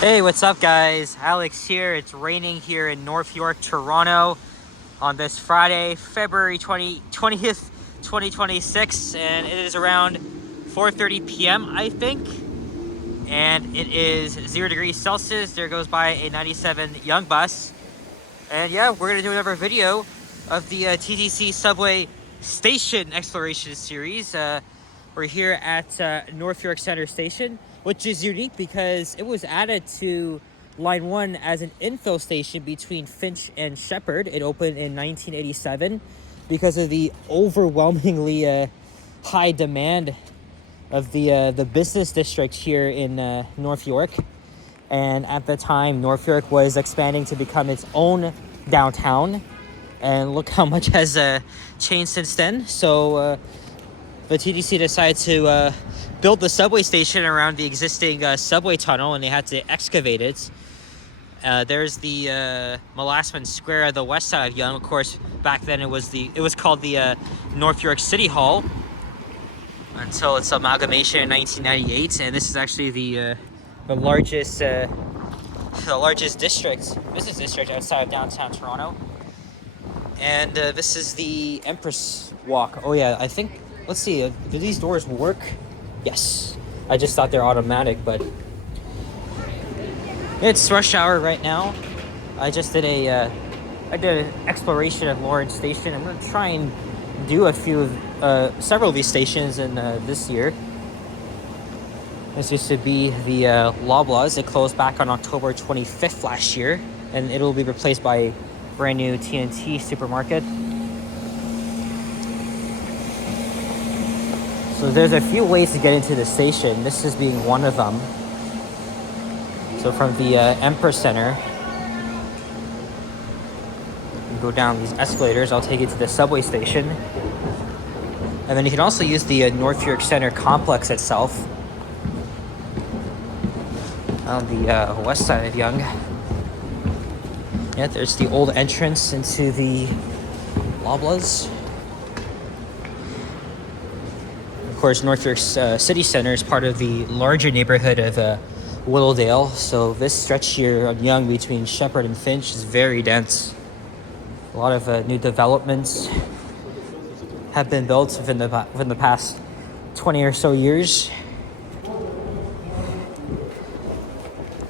Hey, what's up, guys? Alex here. It's raining here in North York, Toronto on this Friday, February 20th, 2026, and it is around 4:30 p.m., I think, and it is 0 degrees Celsius. There goes by a 97 Young bus, and yeah, we're gonna do another video of the TTC subway station exploration series. We're here at North York Center Station, which is unique because it was added to Line 1 as an infill station between Finch and Sheppard. It opened in 1987 because of the overwhelmingly high demand of the business district here in North York. And at the time, North York was expanding to become its own downtown. And look how much has changed since then. So the TTC decided to build the subway station around the existing subway tunnel, and they had to excavate it. There's the Molasman Square at the west side of Yonge. Of course, back then it was called the North York City Hall until its amalgamation in 1998. And this is actually the largest business district outside of downtown Toronto. And this is the Empress Walk. Oh yeah, I think. Let's see, do these doors work? Yes. I just thought they're automatic, but it's rush hour right now. I just did an exploration at Lawrence Station. I'm gonna try and do several of these stations in this year. This used to be the Loblaws. It closed back on October 25th last year, and it'll be replaced by a brand new TNT supermarket. So there's a few ways to get into the station, this is being one of them. So from the Empress Center, you go down these escalators, I'll take you to the subway station. And then you can also use the North York Center complex itself on the west side of Yonge. Yeah, there's the old entrance into the Loblaws. Of course, North York City Center is part of the larger neighborhood of Willowdale. So this stretch here on Yonge between Sheppard and Finch is very dense. A lot of new developments have been built within the past 20 or so years.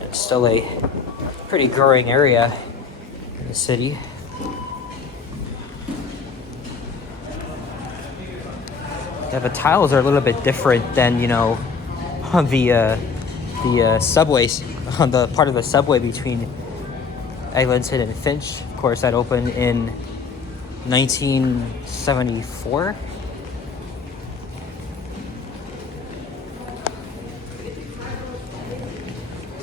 It's still a pretty growing area in the city. Yeah, the tiles are a little bit different than, on the subways, on the part of the subway between Eglinton and Finch. Of course, that opened in 1974.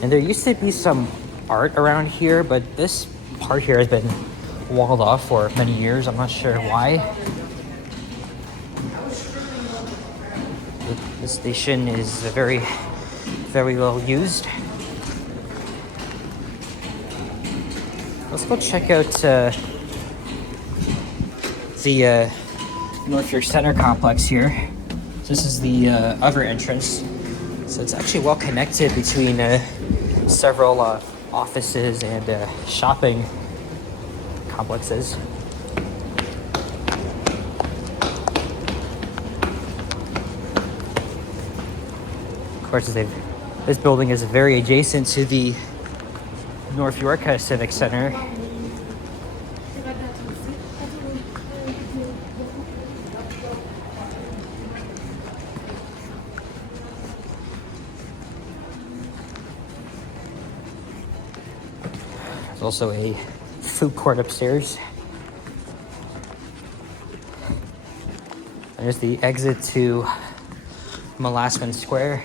And there used to be some art around here, but this part here has been walled off for many years. I'm not sure why. The station is very, very well used. Let's go check out the North York Center complex here. This is the other entrance. So it's actually well connected between several offices and shopping complexes. Of course, this building is very adjacent to the North York Civic Center. There's also a food court upstairs. There's the exit to Molasman Square.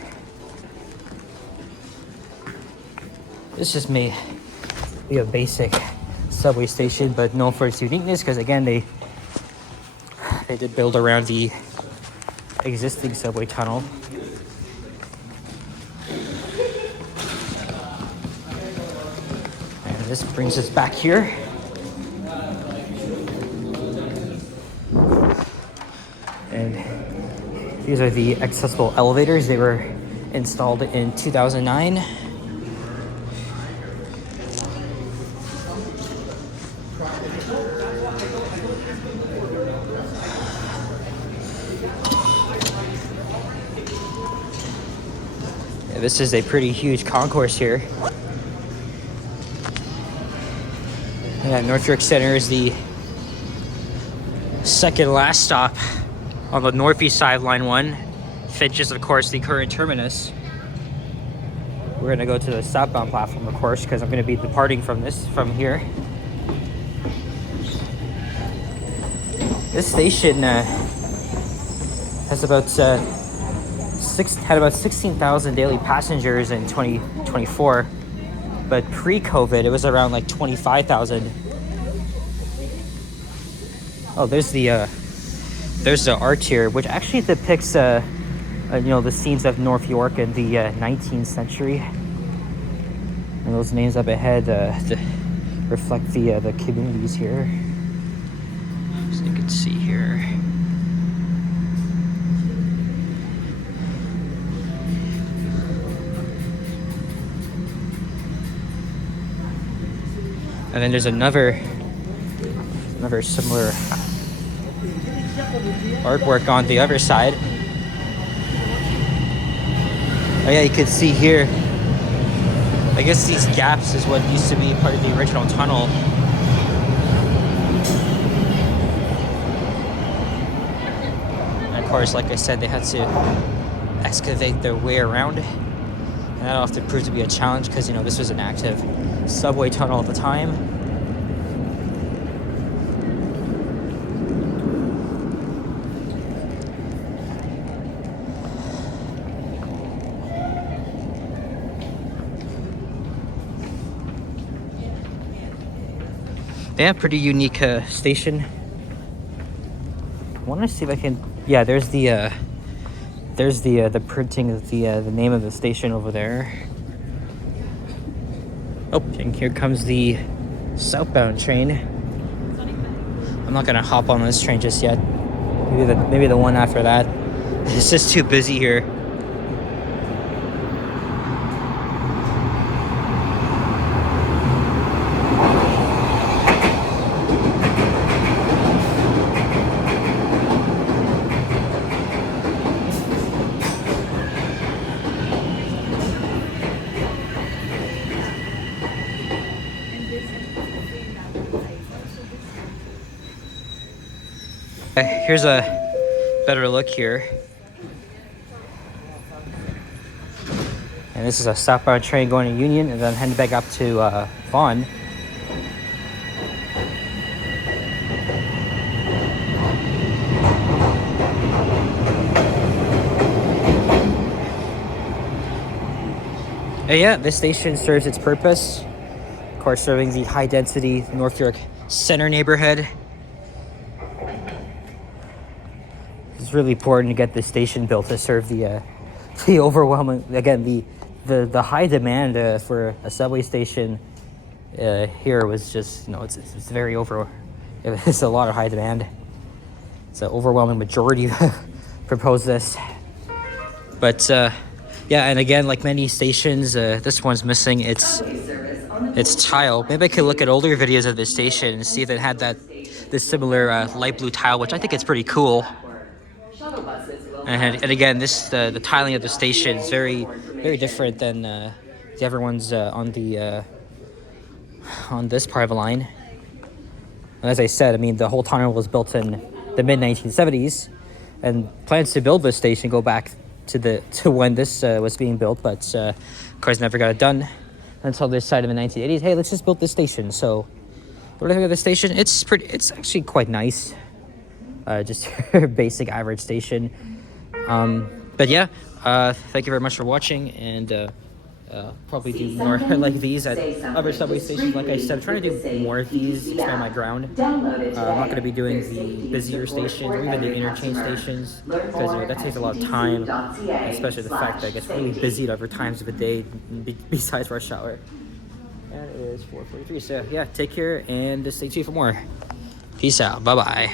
This just may be a basic subway station, but known for its uniqueness because, again, they did build around the existing subway tunnel. And this brings us back here. And these are the accessible elevators. They were installed in 2009. This is a pretty huge concourse here. Yeah, North York Center is the second last stop on the northeast side of Line 1. Finch is, of course, the current terminus. We're gonna go to the southbound platform, of course, because I'm gonna be departing from here. This station has had about 16,000 daily passengers in 2024, but pre-COVID it was around like 25,000. Oh, there's the art here, which actually depicts the scenes of North York in the 19th century. And those names up ahead reflect the communities here. So you can see here. And then there's another similar artwork on the other side. Oh yeah, you can see here. I guess these gaps is what used to be part of the original tunnel. And of course, like I said, they had to excavate their way around. And that often proved to be a challenge because, this was an active subway tunnel at the time. Yeah, pretty unique station. I want to see if I can. Yeah, there's the printing of the name of the station over there. Oh, and here comes the southbound train. I'm not gonna hop on this train just yet. Maybe the one after that. It's just too busy here. Here's a better look here. And this is a southbound train going to Union and then heading back up to Vaughan. Yeah, this station serves its purpose. Of course, serving the high-density North York Center neighborhood. It's really important to get this station built to serve the overwhelming, again, the high demand for a subway station here was just, it's very it's a lot of high demand. It's an overwhelming majority proposed this. But yeah, and again, like many stations, this one's missing its tile. Maybe I could look at older videos of this station and see if it had this similar light blue tile, which I think is pretty cool. And again, the tiling of the station is very, very different than the other ones on this part of the line. And as I said, the whole tunnel was built in the mid-1970s, and plans to build this station go back to when this was being built, but of course never got it done until this side of the 1980s. Hey, let's just build this station. So what do I think of the station? It's actually quite nice. Just a basic average station. But yeah, thank you very much for watching, and probably do more like these at other subway stations. Like I said, I'm trying to do more of these, expand my ground. I'm not going to be doing the busier stations or even the interchange stations, because that takes a lot of time, especially the fact that it gets really busy at other times of the day besides rush hour. And it is 4:43, so yeah, take care and stay tuned for more. Peace out. Bye-bye.